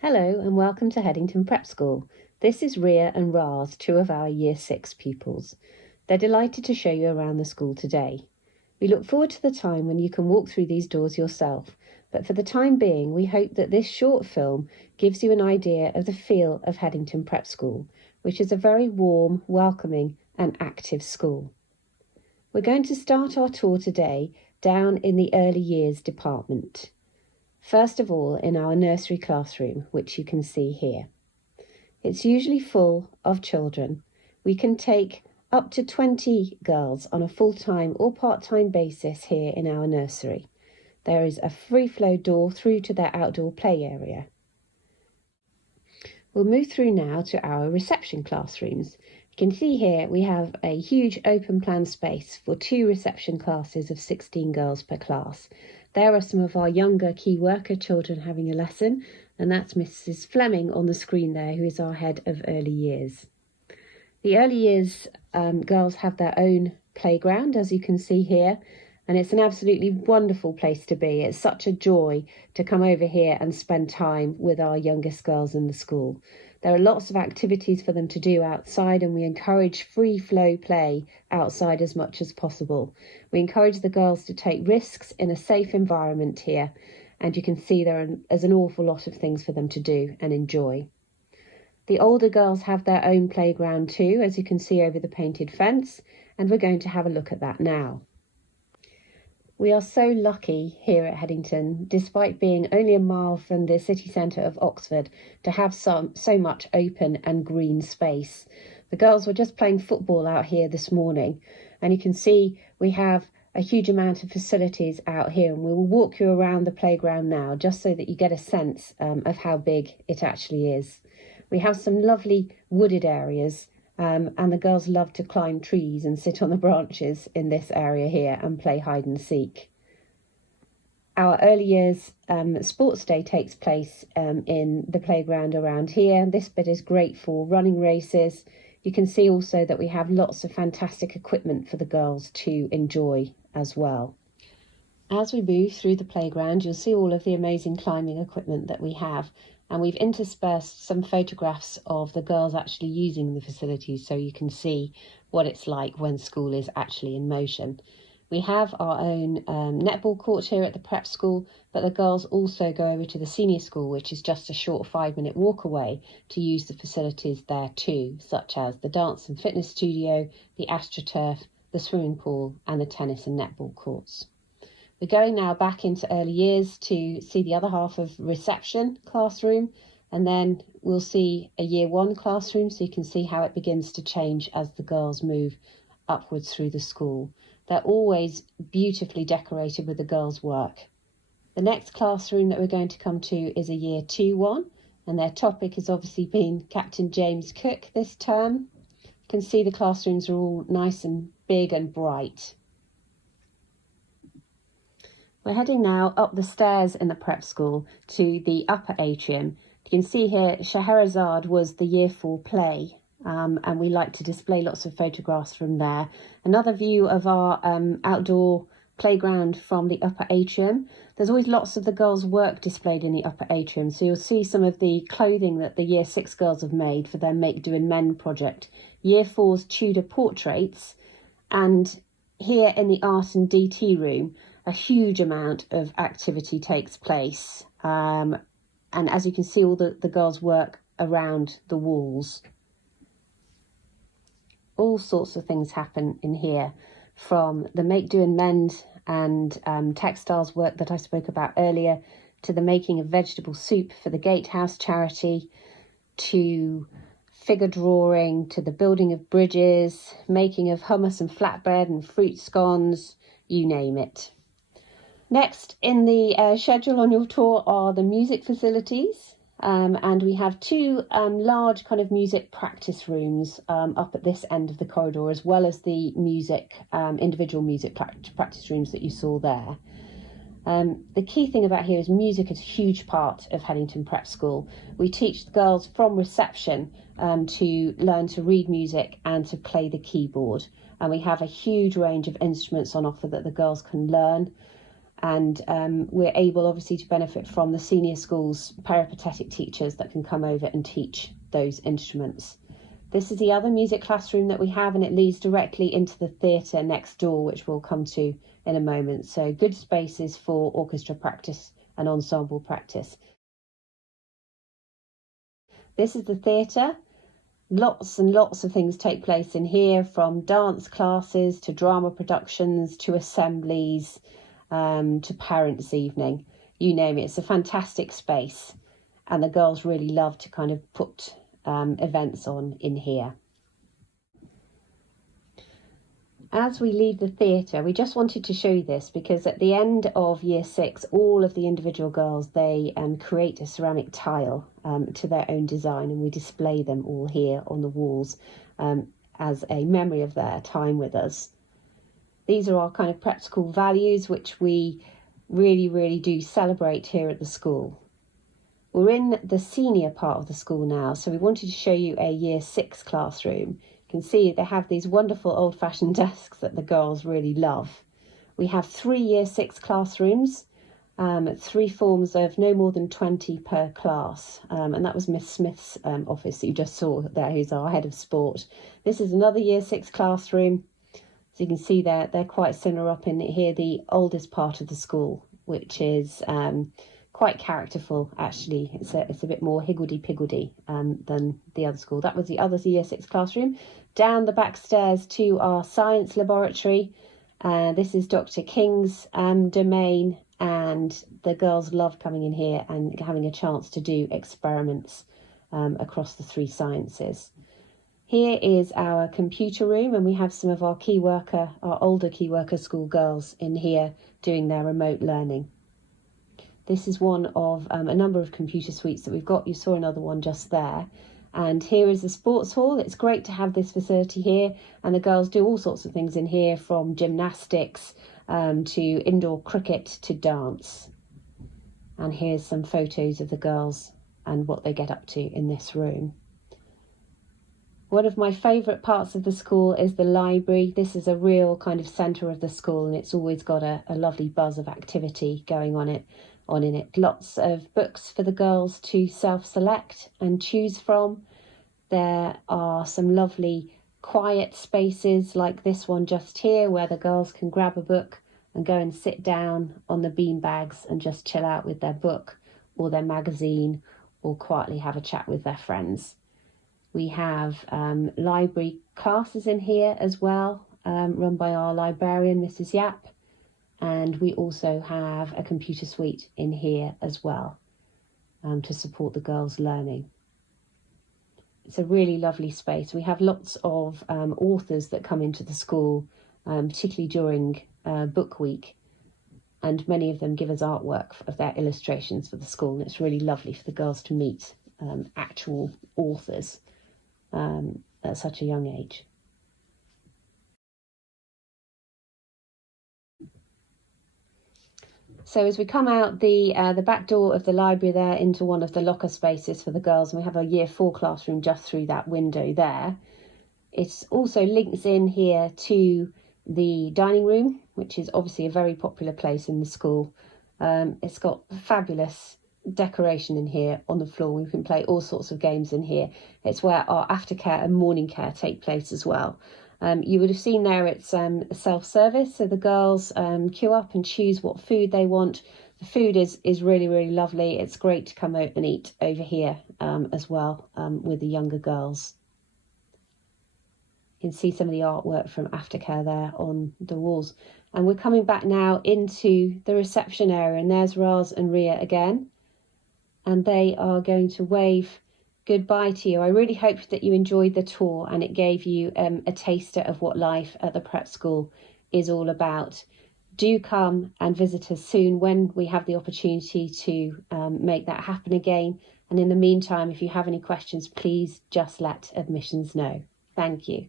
Hello and welcome to Headington Prep School. This is Ria and Raz, two of our Year 6 pupils. They're delighted to show you around the school today. We look forward to the time when you can walk through these doors yourself, but for the time being we hope that this short film gives you an idea of the feel of Headington Prep School, which is a very warm, welcoming and active school. We're going to start our tour today down in the early years department. First of all, in our nursery classroom, which you can see here. It's usually full of children. We can take up to 20 girls on a full-time or part-time basis here in our nursery. There is a free flow door through to their outdoor play area. We'll move through now to our reception classrooms. You can see here we have a huge open plan space for 2 reception classes of 16 girls per class. There are some of our younger key worker children having a lesson, and that's Mrs. Fleming on the screen there, who is our head of early years. The early years girls have their own playground, as you can see here, and it's an absolutely wonderful place to be. It's such a joy to come over here and spend time with our youngest girls in the school. There are lots of activities for them to do outside, and we encourage free flow play outside as much as possible. We encourage the girls to take risks in a safe environment here, and you can see there's an awful lot of things for them to do and enjoy. The older girls have their own playground too, as you can see over the painted fence, and we're going to have a look at that now. We are so lucky here at Headington, despite being only a mile from the city centre of Oxford, to have so much open and green space. The girls were just playing football out here this morning, and you can see we have a huge amount of facilities out here, and we will walk you around the playground now just so that you get a sense of how big it actually is. We have some lovely wooded areas. And the girls love to climb trees and sit on the branches in this area here and play hide and seek. Our early years sports day takes place in the playground around here. This bit is great for running races. You can see also that we have lots of fantastic equipment for the girls to enjoy as well. As we move through the playground, you'll see all of the amazing climbing equipment that we have. And we've interspersed some photographs of the girls actually using the facilities so you can see what it's like when school is actually in motion. We have our own netball court here at the prep school, but the girls also go over to the senior school, which is just a short 5-minute walk away, to use the facilities there too, such as the dance and fitness studio, the AstroTurf, the swimming pool and the tennis and netball courts. We're going now back into early years to see the other half of reception classroom, and then we'll see a year 1 classroom so you can see how it begins to change as the girls move upwards through the school. They're always beautifully decorated with the girls' work. The next classroom that we're going to come to is a year 2 one, and their topic has obviously been Captain James Cook this term. You can see the classrooms are all nice and big and bright. We're heading now up the stairs in the prep school to the upper atrium. You can see here Scheherazade was the year 4 play, and we like to display lots of photographs from there. Another view of our outdoor playground from the upper atrium. There's always lots of the girls' work displayed in the upper atrium, so you'll see some of the clothing that the year 6 girls have made for their Make Do and Mend project. Year 4's Tudor portraits, and here in the art and DT room, a huge amount of activity takes place, and as you can see, all the girls work around the walls. All sorts of things happen in here, from the Make Do and Mend and textiles work that I spoke about earlier, to the making of vegetable soup for the Gatehouse charity, to figure drawing, to the building of bridges, making of hummus and flatbread and fruit scones, you name it. Next in the schedule on your tour are the music facilities, and we have 2 large kind of music practice rooms up at this end of the corridor, as well as the individual music practice rooms that you saw there. The key thing about here is music is a huge part of Headington Prep School. We teach the girls from reception to learn to read music and to play the keyboard, and we have a huge range of instruments on offer that the girls can learn. And we're able obviously to benefit from the senior school's peripatetic teachers that can come over and teach those instruments. This is the other music classroom that we have, and it leads directly into the theatre next door, which we'll come to in a moment. So good spaces for orchestra practice and ensemble practice. This is the theatre. Lots and lots of things take place in here, from dance classes to drama productions to assemblies to parents' evening. You name it. It's a fantastic space, and the girls really love to kind of put events on in here. As we leave the theatre, we just wanted to show you this because at the end of year 6, all of the individual girls, they create a ceramic tile to their own design, and we display them all here on the walls as a memory of their time with us. These are our kind of prep school values, which we really do celebrate here at the school. We're in the senior part of the school now, so we wanted to show you a year 6 classroom. You can see they have these wonderful old-fashioned desks that the girls really love. We have 3 year 6 classrooms, 3 forms of no more than 20 per class, and that was Miss Smith's office that you just saw there, who's our head of sport. This is another year 6 classroom. So you can see they're quite similar up in here, the oldest part of the school, which is quite characterful actually. It's a bit more higgledy-piggledy than the other school. That was the other year 6 classroom. Down the back stairs to our science laboratory. This is Dr. King's domain, and the girls love coming in here and having a chance to do experiments across the 3 sciences. Here is our computer room, and we have some of our older key worker school girls in here doing their remote learning. This is one of a number of computer suites that we've got. You saw another one just there. And here is the sports hall. It's great to have this facility here, and the girls do all sorts of things in here, from gymnastics to indoor cricket to dance. And here's some photos of the girls and what they get up to in this room. One of my favourite parts of the school is the library. This is a real kind of centre of the school, and it's always got a lovely buzz of activity going on in it. Lots of books for the girls to self-select and choose from. There are some lovely quiet spaces like this one just here, where the girls can grab a book and go and sit down on the beanbags and just chill out with their book or their magazine, or quietly have a chat with their friends. We have library classes in here as well, run by our librarian, Mrs. Yap. And we also have a computer suite in here as well to support the girls' learning. It's a really lovely space. We have lots of authors that come into the school, particularly during book week. And many of them give us artwork of their illustrations for the school. And it's really lovely for the girls to meet actual authors at such a young age. So as we come out the back door of the library there into one of the locker spaces for the girls, and we have a year 4 classroom just through that window there. It also links in here to the dining room, which is obviously a very popular place in the school. It's got fabulous decoration in here on the floor. We can play all sorts of games in here. It's where our aftercare and morning care take place as well. You would have seen there it's self-service, so the girls queue up and choose what food they want. The food is really lovely. It's great to come out and eat over here as well with the younger girls. You can see some of the artwork from aftercare there on the walls. And we're coming back now into the reception area, and there's Raz and Ria again. And they are going to wave goodbye to you. I really hope that you enjoyed the tour and it gave you a taster of what life at the prep school is all about. Do come and visit us soon when we have the opportunity to make that happen again. And in the meantime, if you have any questions, please just let admissions know. Thank you.